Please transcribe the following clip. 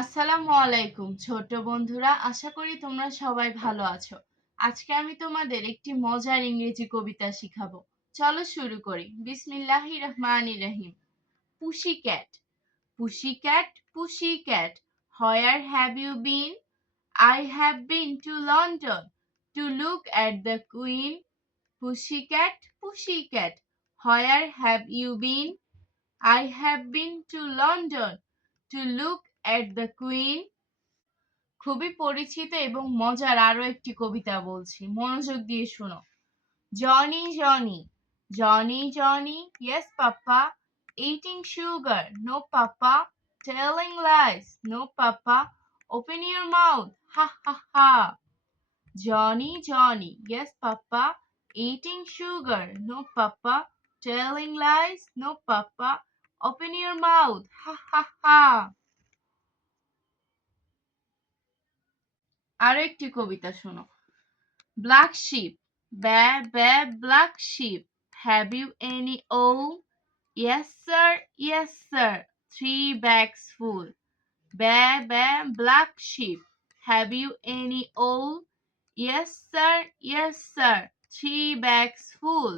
আসসালামু আলাইকুম ছোট বন্ধুরা, আশা করি তোমরা সবাই ভালো আছো। আজকে আমি তোমাদের একটি মজার ইংরেজি কবিতা শিখাবো। চলো শুরু করি। বিসমিল্লাহির রহমানির রহিম। Pussy cat, pussy cat, pussy cat, where have you been? I have been to London to look at the Queen. Pussycat, pussycat, where have you been? I have been to London to look at the Queen. খুবই পরিচিত এবং মজার আরো একটি কবিতা বলছি, মনোযোগ দিয়ে শোনো। Johnny Johnny, Johnny Johnny, yes papa, eating sugar, no papa, telling lies, no papa, open your mouth, ha ha ha. Johnny Johnny, yes papa, eating sugar, no papa, telling lies, no papa, open your mouth, ha ha ha. আরো একটি কবিতা শোনো। Black sheep, ba ba, black sheep, have you any wool? Yes sir, yes sir, 3 bags full. Ba ba, black sheep, have you any wool? Yes sir, 3 bags full.